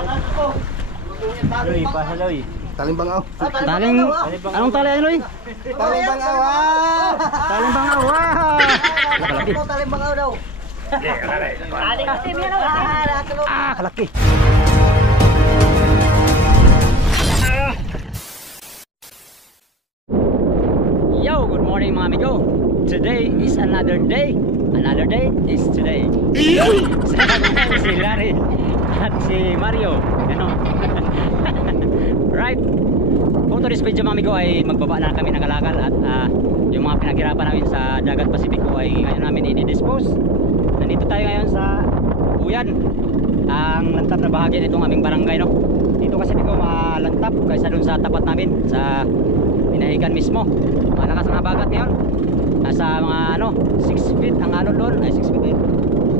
Loy, pasa Loy. Taling bangaw. Taling, anong tali yan, Loy? Taling bangaw. Taling bangaw. Kalaki. Taling bangaw daw. Kalaki. Yo, good morning mga amigo. Today is another day. Another day is today. Si Larry at si Mario. Ano? Right. For today's video mga amigo ay magbaba na kami ng kalakal at yung mga pinaghirapan namin sa Dagat Pasipiko ay ngayon namin i-dispose. Nandito tayo ngayon sa Uyan, ang lantap na bahagi nitong aming barangay, no? Dito kasi dito malantap kaysa dun sa tapat namin sa Pinahigan mismo. Malakas ang habagat ngayon. Nasa mga 6 feet ang alon doon. Ay 6 feet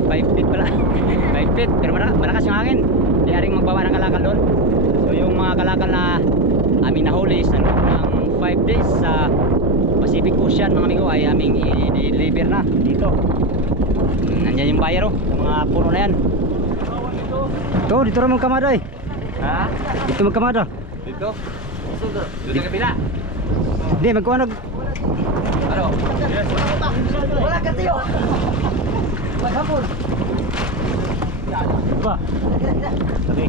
5 feet pala. 5 feet pero malakas yung hangin. Di aring magbawa ng kalakal doon. So yung mga kalakal na aming nahuli sa loob ng 5 days sa Pacific Ocean mga amigo ay aming i-deliver na dito. Nandiyan yung buyer, yung mga puno na yan. Ito, dito rin magkamada eh. Ha? Dito magkamada. Dito? Dito sa kabila? Hindi, magkuha nag... Ano? Wala ka tiyo. Maghapon. Ba? Sabi.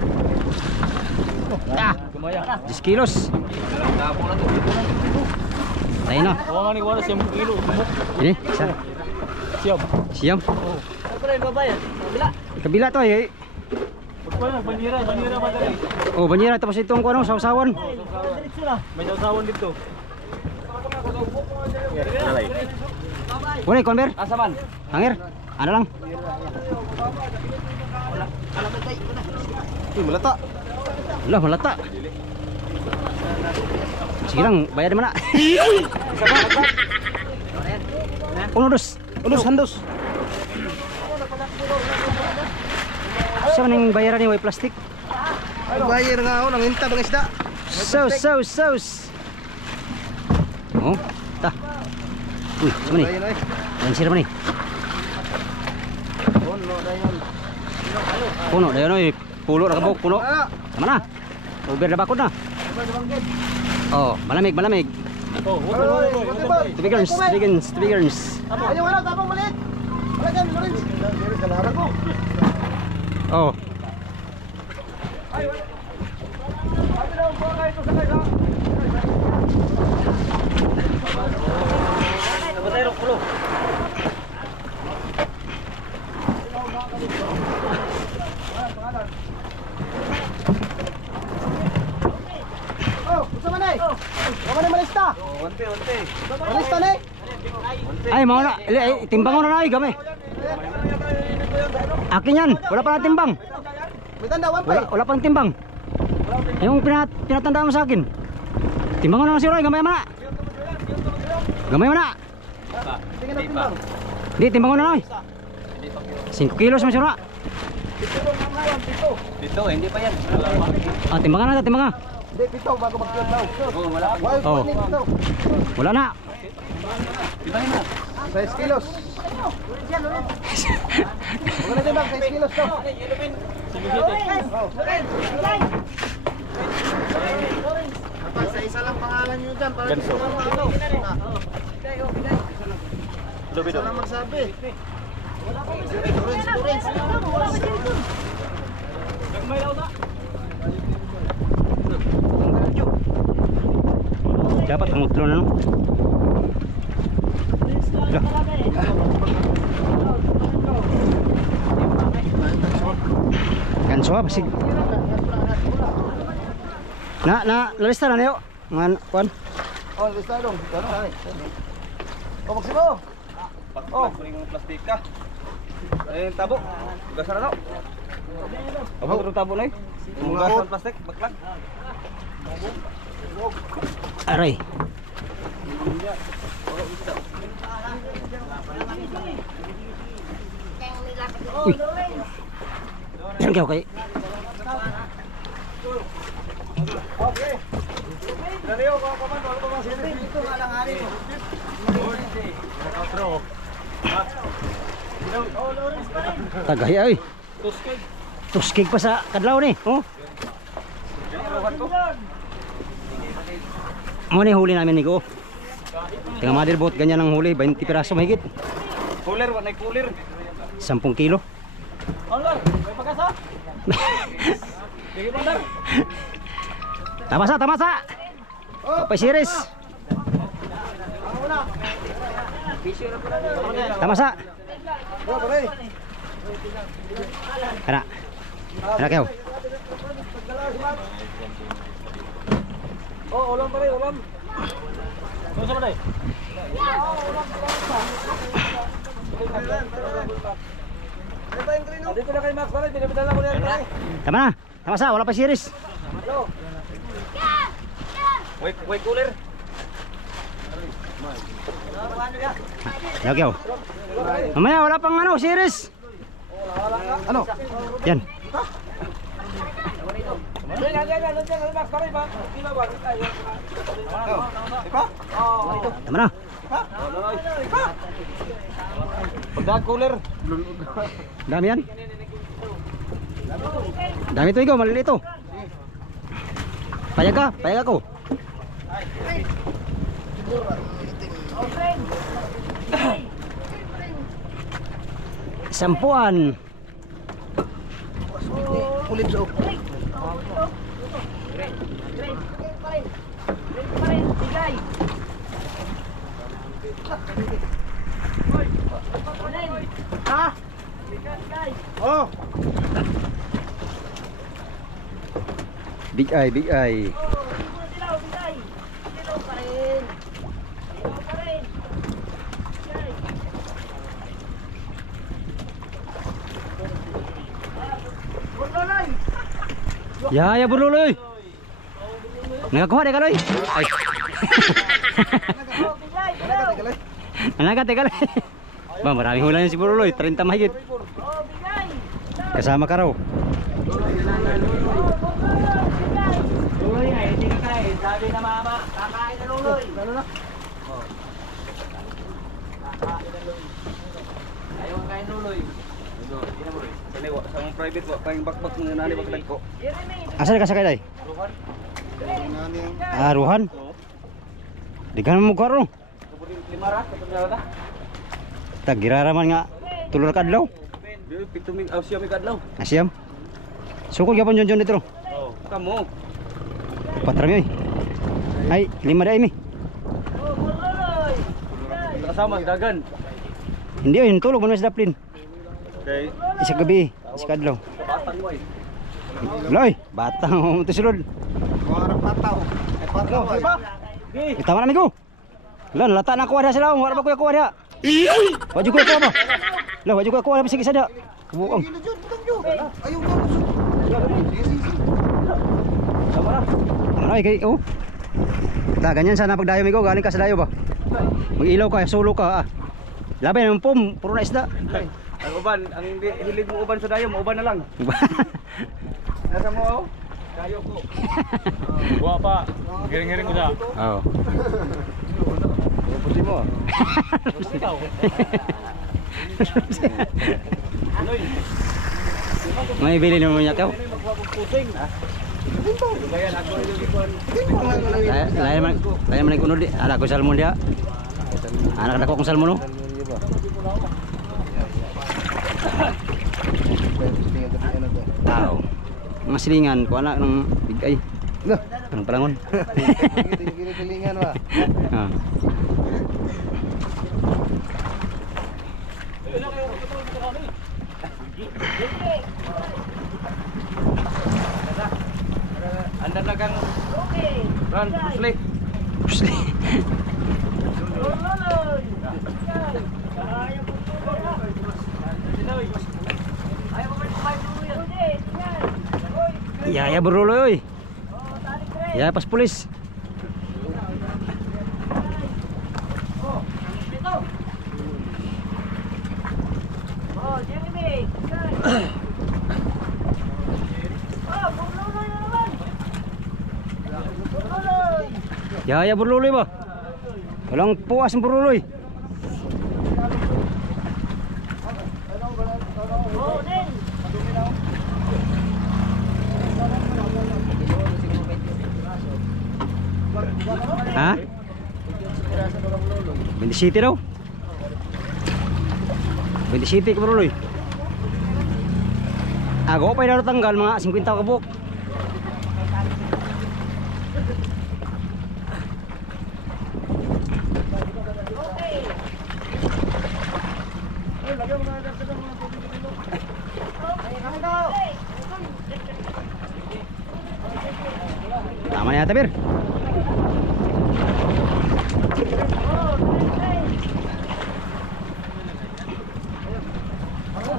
Ah! Gumaya. 10 kilos. Kapo na to. Tayo na. Huwag nga ni wala siyang kilo. Ini, isa. Siyam. Siyam. Siyempre, babayan. Kabila. Kabila to eh. Pagpala, banira madali. Oh, banyera tapos itong kuno sausawan. Diretso na. May sausawan dito. Boleh konver? Asa man? Hangir. Ano lang? Malata. Lah, malata. Sige lang, bayar di mana? Unos, handos. Siya man yung bayaran ni way plastic. Ay, bayar nga ako ng hinta bang isda. Sauce. Oh, ta. Uy, sama ni. Yang sira ni. Puno dayon oy. Pulo na kabuk, puno. Tama na. Over na bakod na. Oh, malamig. Tubigers. Ayaw wala, tapong maliit. Wala dyan, Lorenz. Oh. Malista. Malista na Ay, mau na. Timbang mo na gamay. Akin yan. Wala pa na timbang. May tandaan pa Wala pang timbang. Yung pinatandaan mo sa akin. Timbang mo na si Roy, gamay mo na. Gamay mo na. Tingin na timbang. Di, timbang mo na Roy. 5 kilos mo si Roy. Dito, hindi pa yan. Timbangan na, timbangan. Hindi, pito bago mag-kill daw. Wala pa. Oh. Wala na. Di ba yun na? 6 kilos. Huwag na timbang, 6 kilos to. Sa isa lang pangalan nyo dyan. Ganso. Isa lang magsabi. Lorenz. Dapat mutlo na no. Lah. Ganso ba sig. Lalista na niyo. Ngan kuan. Oh, lista dong. Oh, Maksimo. Oh, kuning plastik ka. Ay, tabo. Ugasan na to. Abo tro tabo lay. Ugasan plastik, baklang. Aray. Uy. Yan kaya kay. Okay. Daliyo ko pa man, wala pa man sindi. Ito nga lang ari mo. Tagay ay. Tuskig pa sa kadlaw ni. Oh. Ano yung huli namin, Nico? Tingnan mother boat, ganyan ang huli, 20 piraso mahigit. Cooler, wala cooler. 10 kilo. Honor, may pagkasa. Sige, Honor. Tamasa, tamasa! Kapay series! Tamasa! Kana. Kana kayo. Oh, ulam pa rin, ulam. Ano sa manay? Dito na kay Max, pare, pinabidala ko na yan, pare. Tama na. Tamasa, wala pa series. Wait, cooler. Yaw, yaw. Mamaya, wala pang ano, series. Ano? Yan. Tama na. Pagdag cooler. Dami yan. Dami ito, ikaw, maliliit ito. Payag ako. Sampuan. Kulit sa Ha? Oh. Big eye, big eye. Ya berluloy. Nagakuha de kaloy. Ay. Nagagat kaloy. Ba, maraming hula yan si Buruloy, 30 mahigit. Kasama ka raw. Luloy nga, hindi ka kain. Sabi na mama, kakain na luloy. Lalo na. Kakain na luloy. Ayaw ang kain luloy. Sa mga private po, kayong bakbak ng nani bagdag ko. Asa ka sakay day? Ruhan. Ah, Ruhan. Di ka mo karo. Limara, kapag na. Tag giraraman nga tulor kadlaw. Pituming awsiyam ikadlaw. Asyam. Sukol gyapon John dito. Oh, kamo. Patrami oy. Ay, 5 day mi. Kasama dagan. Hindi oy, tulog man sa daplin. Okay. Isa gabi, isa kadlaw. Batang mo eh. Loy, batang mo to sulod. Warap pataw. Ay pataw. Kita mana migo? Lan lata na kuha sila, wala ba kuya kuha dia? Waju kuya kuha ba? Lah waju kuya kuha apa sikit saja. Buong. Ayaw mo gusto. Sama na. Ay kay oh. Ta ganyan sana pagdayo migo, galing ka sa dayo ba? Mag-ilaw ka, solo ka ah. Labi ng pum, puro na isda. Ang uban, ang hilig mo uban sa dayo, uban na lang. Nasa mo oh? Kayo ko. Buwa pa. Giring-giring ko siya. Oo. Pusi mo. Ikaw. May bili naman niya kaw. Pusing. Bayan ako rin yung ikuan. Lain man kuno di, ala ko salmon dia. Anak ko kong salmon no. Tao. Mga silingan ko anak ng bigay. Ang palangon. Giling-gilingan ba? Ah. Anda na kang Ran, Bruce Pusli. Ya beruloy. Ya pas pulis. Ya beruloy ba? Walang puas ang beruloy. Ha? 27 daw. 27 ka bro. Ako pa na tanggal mga 50 kabuk. Tama na yata, Bir.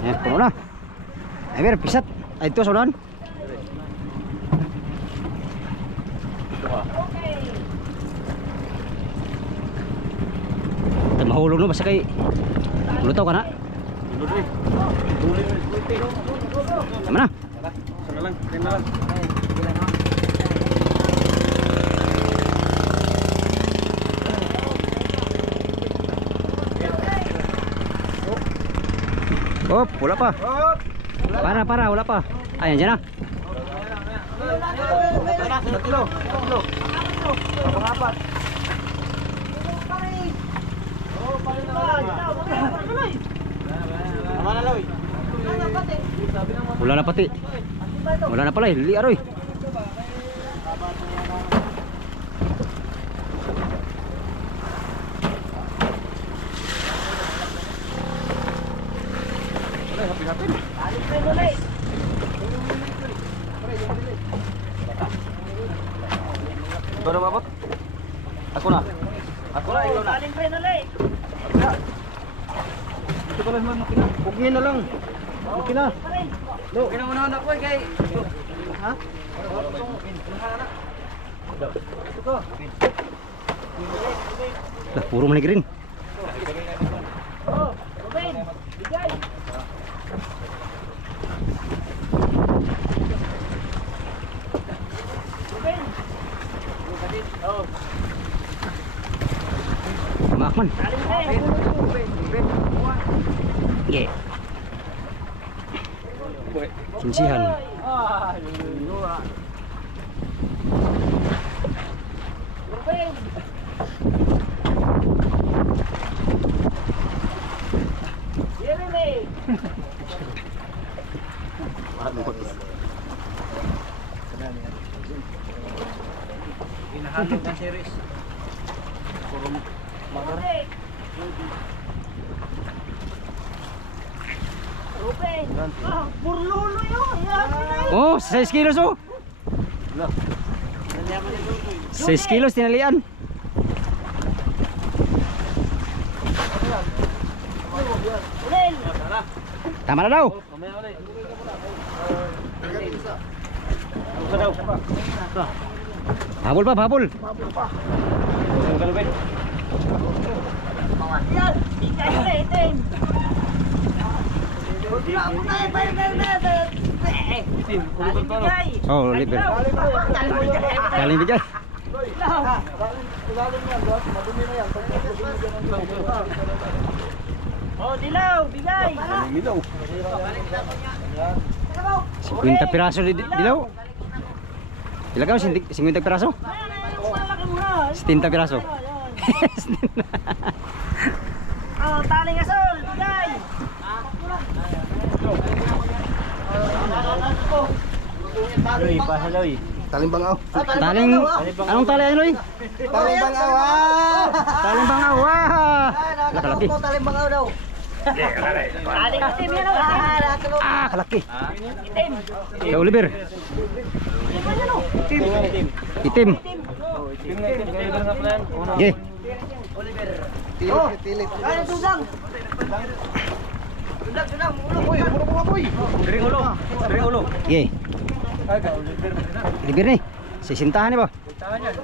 Eh, puno na. Ay, Bir, pisat. Ay, ito, saudan. Ito, mahulog no, basta kay lutaw ka na. Tama na. Sana lang, rin na lang. Oh, wala pa. Para, wala pa. Ayan, dyan na. Tatlo. Pangapat. Wala na pati. Wala na pala, hili aroy. Ito na mabot. Ako na, ikaw na. Ito pala naman makina. Pugin na lang. Okay na. Pinangunahan ako kay. Ha? Lah, puro manig rin. Makman. Ye. Kinsihan. Hinahanap ng series. Puro magar. Oh, 6 kilos oh. 6 kilos tinalian. Tama na daw. Mamaya ulit. Ano daw? Habol pa, habol. Ang galupin. Itim, kulutol to no? Oh, liver. Galing bigay. Oh, dilaw, bigay. Milaw. 50 piraso dilaw. Ilan ka? 50 piraso? 70 piraso. Oh, taling asol, bigay. Loy, pasa loy. Talimbangaw. Taling, anong tali ano eh? Talimbangaw. Taling bangaw. Kalaki. Talimbangaw daw. Taling itim yan, oh. Ah, kalaki. Itim. Kay Oliver. Itim. Itim. Itim na itim. Kayo lang nga plan. Ge. Tilit. Ay, tudang. Uy, muro mo nga boy. Dring ulo. Dring ulo. Ge. Ay, ka Oliver na. Oliver ni. Sisintahan ni ba? Tahan yan.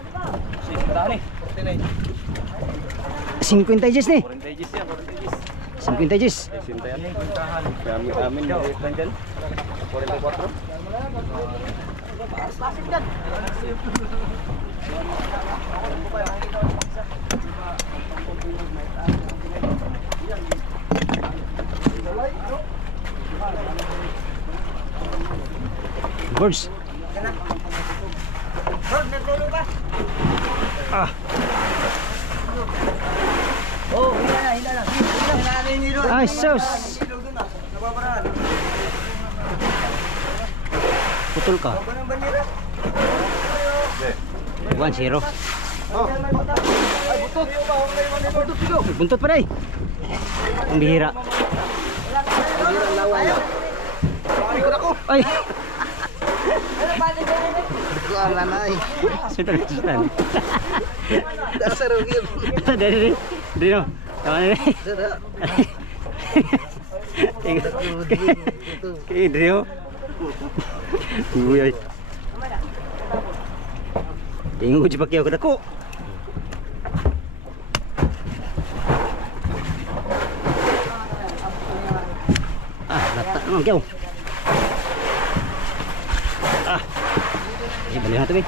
Sintahan eh. 50 Gs ni. 40 Gs yan, 40 Gs. 50 Gs. Sintahan yan. Amin yung rate lang dyan. 44. Birds. Bro, nagtulog ka? Ah, Oo, hila na, hila na. Hila na yung hilo. ay sus. Hilo doon na. Nababaraan. Putol ka. Baba ng bandera. 1-0. Ay, butot. Butot sigaw. Buntot pa rin. Ang bihira. Ikot ako. Ay! Ito ang lanay. Sutan. Dasar ang yun. Dari. Dino. Tama na rin. Kaya Dino. Uy ay. Tingin ko jipakyaw ko dako. Ah, lata naman kyaw. Ah. Ay, balik natin eh.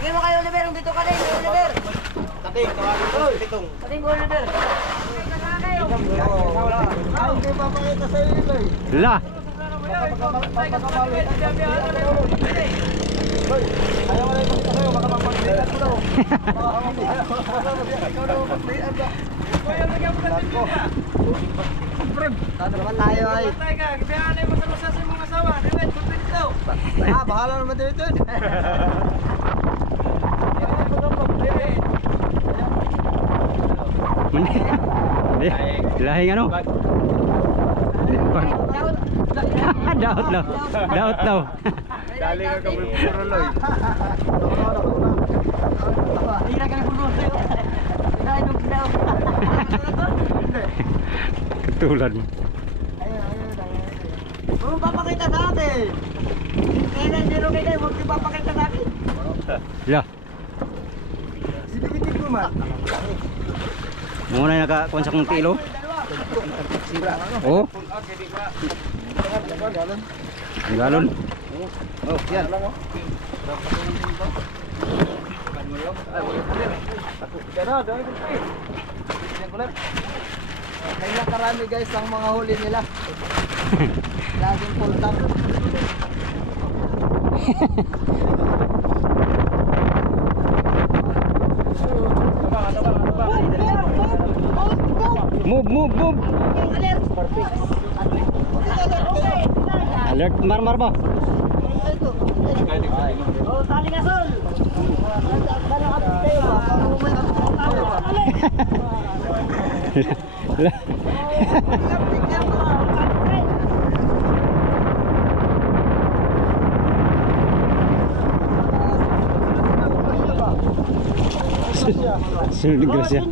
Sige mo kayo, Oliver. Dito ka rin, Oliver. Tating, tawagin ko. Pitong. Pating ko, Oliver. Ay, hindi papakita sa iyo eh. La. Ayaw wala yung makita sa'yo, baka mapagbihan mo daw. Ikaw daw mapagbihan ba? Tanda naman tayo ay. Ah, bahala naman dito. Lahing ano? Daot daw. Daot daw. Dali ka kami puro loy. Hira ka na kung gusto yun. Dahil nung daw. Katulad mo. Ano papakita sa atin? Kaya hindi rin kayo, huwag niyo papakita sa akin. La. Sipipitik mo man. Muna nakakuha sa kong kilo. Oh. Ang galon. Oh, yan. Kaya karami guys ang mga huli nila. Laging full tank. Move. Alert mar ba? Oh, taling asol. La. Sunod grasya.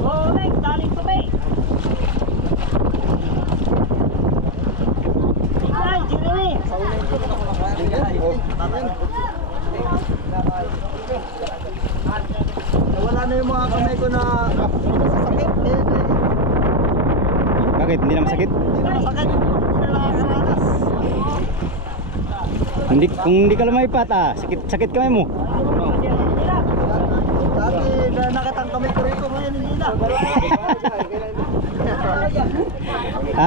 Oh, Meg, taling ko, Meg. Ay, Jeremy. Wala na yung mga kamay ko na sakit. Bakit? Hindi na masakit? Sakit. Hindi, kung hindi ka lumaypat sakit kamay mo. Dati na nakatang kamay ko rito, ngayon hindi na.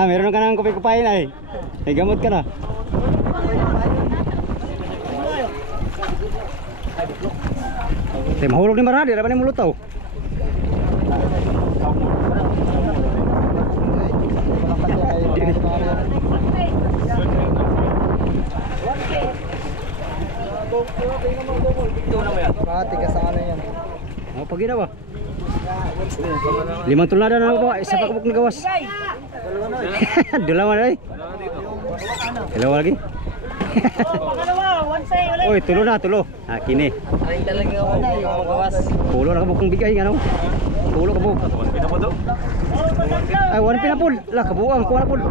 Meron ka nang kupay-kupayin ay. May gamot ka na. Mahulog ni Maradi, dapat ni mulutaw. Tigas ang ano yan. Oh, pagi na ba? 5 tulada na ba? Isa pa kabuk na gawas. Dalawa na eh. Dalawa lagi. Pangalawa, one say ulit. Oy, tulo. Kini. Ay talaga ako na yung mga gawas. Pulo na kabuk kong bigay ano? Pulo kabuk. Oh, pangatlo. Ay, wala pinapul. La kabuang ko na pul.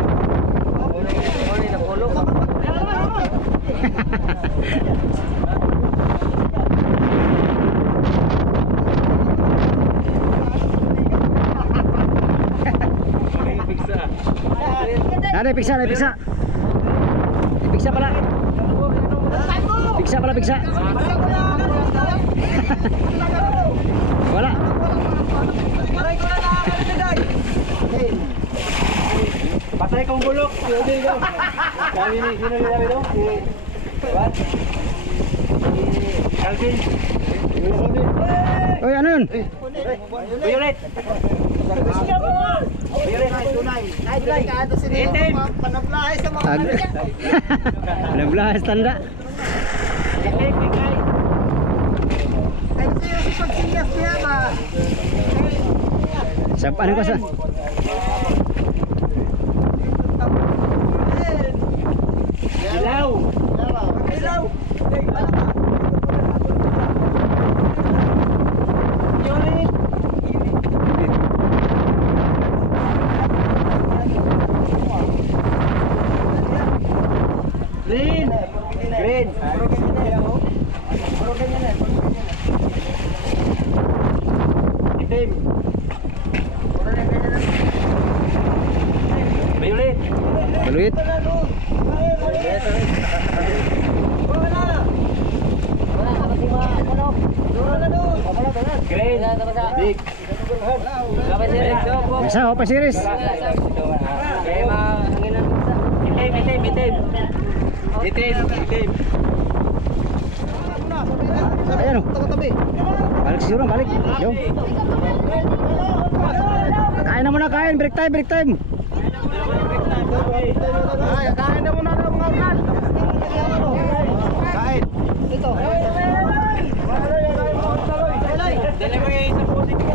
Ada piksa. Piksa pala. Piksa. Wala. Bulok. Kami ni sino yung sabi doon? What? Calvin. Oy, ano yun? Violet. Violet ka ato si Itim. Panablahay sa mga Nablahas tanda. Itim, bigay. Ay, siya si pagsinyas niya ba? Sa ano ka sa? Ilaw. Ilaw. Violet. Green. Green. Itim. Violet. Baluit. Green. Big. Masa oh, pa series. Itim, itim, itim. Itim, itim. Ayan oh. Balik si Jurong, balik. Yo. Kain na muna, kain. Break time, break time. Ay, kain na muna ng mga ulan. Kain. Ito. Dali mo yung isang putik mo.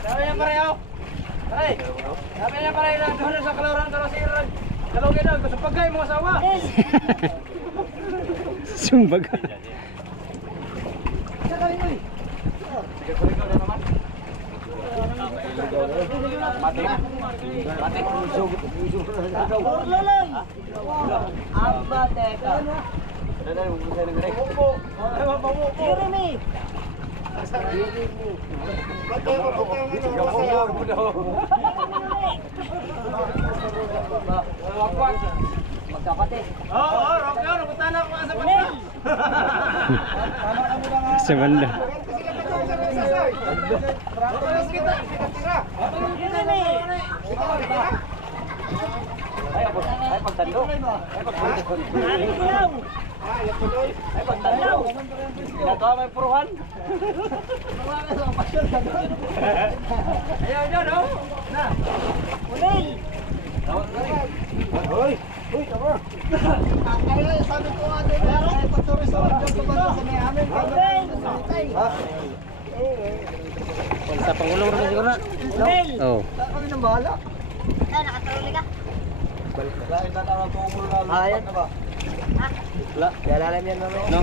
Sabi niya pareho. Ay, sabi niya pareho na doon sa kalawaran karasiran. Dalawin na, gusto pagkay mga asawa. Sumbag. Mati na. Mati. Aba, teka. Jeremy. Magkapatid. Oo, Rocky, rubutan ako sa banda. Sa banda. Ay, pagtando. Ay, pagtando. Ay, pagtando. Ginagawa may puruhan. Ayaw nyo, no? Na. Unay. Hoy. Uy, tama. Ay, sabi ko ano yung pagturisor dyan sa banda sa may amin. Ha? Sa Pangulong rin siguro na. Oh. Kami nang bahala. Ay, nakatulog ka? Lain na lang tumul na lupa na ba? Ha? Wala, kaya lalim yan mamaya. No?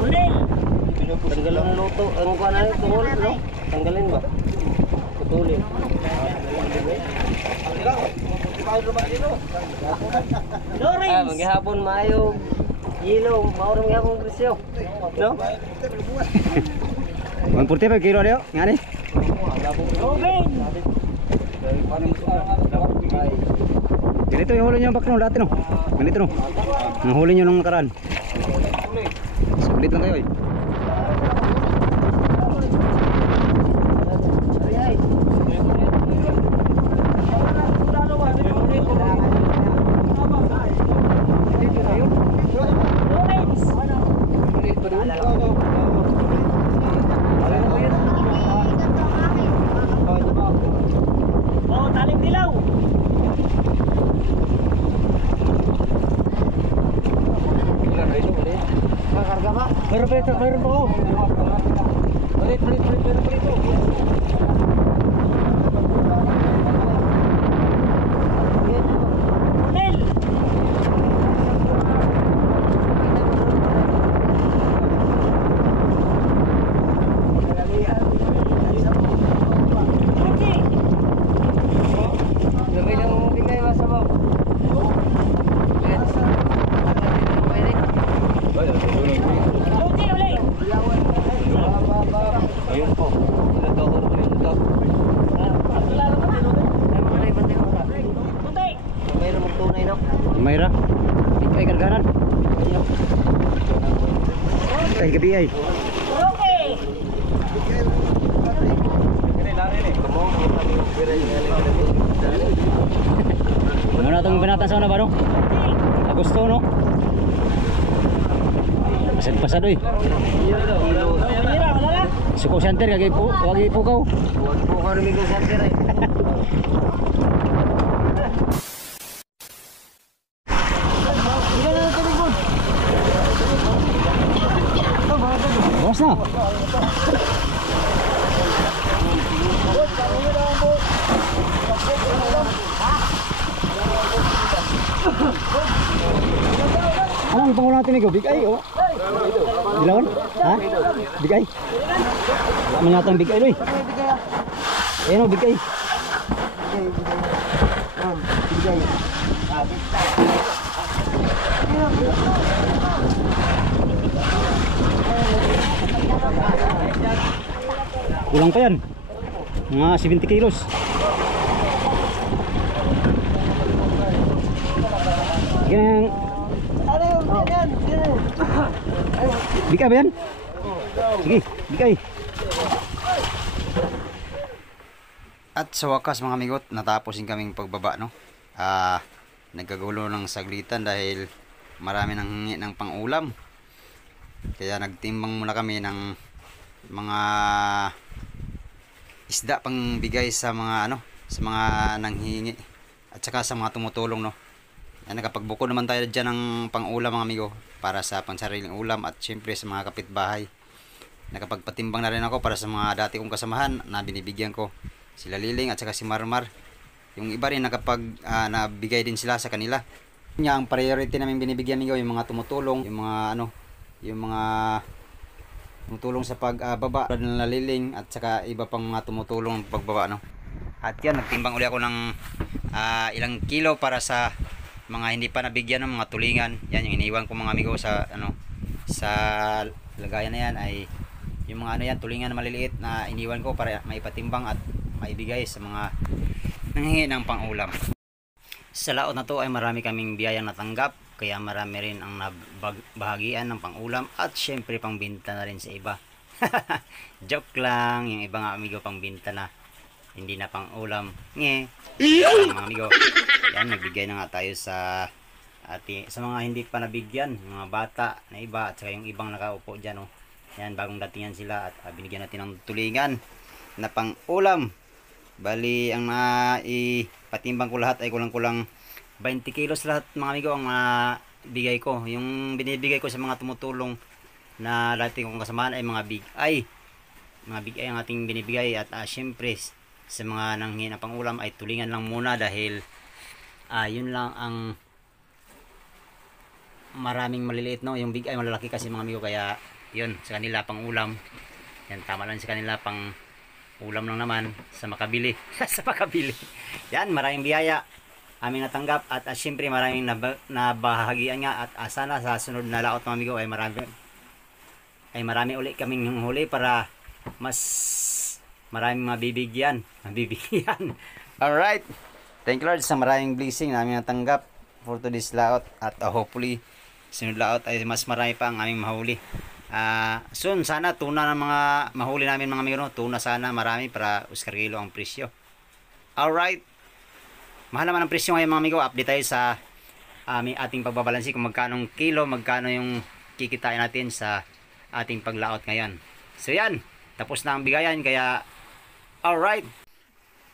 Ulil! Tanggalan ng luto. Ang kuha na rin, tumul, no? Tanggalin ba? Putulin. Ah, maghihapon maayo. Yelo, maurang maghihapon presyo. No? 145 kilo deo. Ngani? Robin! Ganito yung huli niyo bakno dati no. Ganito no. Ang huli niyo nung nakaraan. Sulit lang kayo eh. Oh, talim dilaw. Karga ba? Meron pa ito, meron pa ko. Palit. Ayun po. Mayroon magtunay no? Mayra. Ay gargaran. Ay gabi ay. Muna itong binatan sa una ba no? Agosto no? Pasad-pasad oy. Suko center kagay po, wagi po kaw. Huwag po ka rin ko center eh. Bawas na. Anong pangulo natin ikaw? Big Eye, oh. Dilawan? Ha? Big Eye? Ano nga itong Big Eye, Loy? Ayan o, Big Eye. Kulang pa yan. Mga 70 kilos. Ganyan. Bigay ba yan? Sige, bigay. At sa wakas mga amigot, natapos din kaming pagbaba no. Nagkagulo ng saglitan dahil marami nang hingi ng pang-ulam. Kaya nagtimbang muna kami ng mga isda pang bigay sa mga sa mga nanghihingi at saka sa mga tumutulong no. Nakapagbuko naman tayo dyan ng pang-ulam mga amigo para sa pansariling ulam at syempre sa mga kapitbahay. Nakapagpatimbang na rin ako para sa mga dati kong kasamahan na binibigyan ko, sila Liling at saka si Marmar. Yung iba rin nabigay din sila sa kanila. Ang priority namin binibigyan amigo yung mga tumutulong, yung mga tumutulong sa pagbaba ng Liling at saka iba pang mga tumutulong pagbaba no. At yan, nagtimbang uli ako ng ilang kilo para sa mga hindi pa nabigyan ng mga tulingan. Yan yung iniwan ko mga amigo sa sa lagayan na yan ay yung mga yan tulingan na maliliit na iniwan ko para maipatimbang at maibigay sa mga nanghingi ng pang-ulam. Sa laot na to ay marami kaming biyayang natanggap, kaya marami rin ang nabahagian ng pang-ulam at syempre pangbenta na rin sa iba. Joke lang, yung iba nga amigo pangbenta na hindi na pang-ulam. Mga amigo, yan, nagbigay na nga tayo sa mga hindi pa nabigyan, yung mga bata na iba at saka yung ibang nakaupo dyan. Yan, bagong datingan sila at binigyan natin ng tulingan na pang-ulam. Bali, ang ipatimbang ko lahat ay kulang-kulang 20 kilos lahat mga amigo ang bigay ko. Yung binibigay ko sa mga tumutulong na dati kong kasamahan ay mga big eye. Mga big eye ang ating binibigay at syempre sa mga nanghingi ng pang-ulam ay tulingan lang muna dahil yun lang ang maraming maliliit no. Yung big eye malalaki kasi mga amigo, kaya yun sa kanila pang-ulam. Yan, tama lang sa kanila pang ulam lang naman sa makabili. Sa makabili. Yan, maraming biyaya aming natanggap at syempre maraming nabahagian nga at sana sa sunod na laot mga amigo ay marami uli kaming huli para mas maraming mabibigyan. Alright, thank you Lord sa maraming blessing na aming natanggap for today's laot at hopefully sunod laot ay mas marami pa ang aming mahuli. Soon sana tuna ng mga mahuli namin mga amigo no? Tuna sana marami para Oscar kilo ang presyo. Alright, mahal naman ang presyo ngayon mga amigo. Update tayo sa ating pagbabalansi kung magkano kilo, magkano yung kikitain natin sa ating paglaot ngayon. So yan, tapos na ang bigayan kaya alright,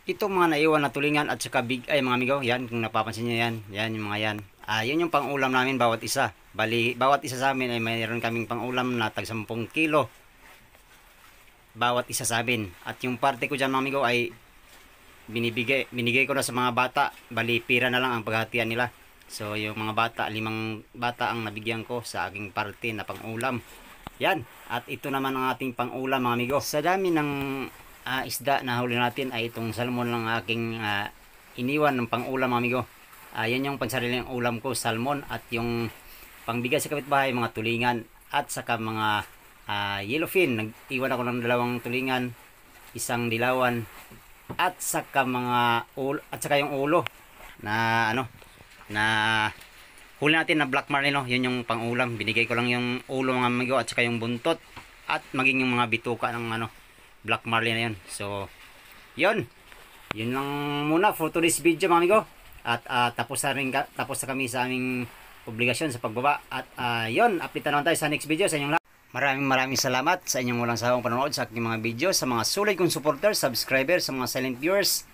itong mga naiwan na tulingan at saka big eye mga amigo, yan kung napapansin nyo yan yung mga yan. Yun yung pang-ulam namin bawat isa. Bali, bawat isa sa amin ay mayroon kaming pang-ulam na tag 10 kilo. Bawat isa sa amin. At yung parte ko dyan mga amigo ay binigay ko na sa mga bata. Bali, pira na lang ang paghatian nila. So, yung mga bata, 5 bata ang nabigyan ko sa aking parte na pang-ulam. Yan. At ito naman ang ating pang-ulam mga amigo. Sa dami ng isda na huli natin ay itong salmon lang aking iniwan ng pang-ulam mga amigo. Yan yung pansariling ulam ko, salmon, at yung pangbigay sa kapitbahay, mga tulingan at saka mga yellowfin. Nag-iwan ako ng 2 tulingan, 1 dilawan at saka mga ulo, at saka yung ulo na huli natin na black marlin, no? Yun yung pang-ulam. Binigay ko lang yung ulo mga amigo at saka yung buntot at maging yung mga bituka ng ano, black marlin na yun. So, yun lang muna for today's video mga amigo. At tapos na kami sa aming obligasyon sa pagbaba. At yun, update naman tayo sa next video sa inyong lahat. Maraming salamat sa inyong walang sawang panonood sa aking mga video, sa mga sulit kong supporters, subscribers, sa mga silent viewers,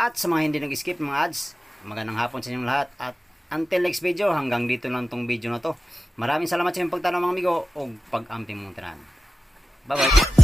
at sa mga hindi nag-skip mga ads. Magandang hapon sa inyong lahat. At until next video, hanggang dito lang tong video na to. Maraming salamat sa inyong pagtanaw mga amigo o pag-amping mong tanan. Bye bye.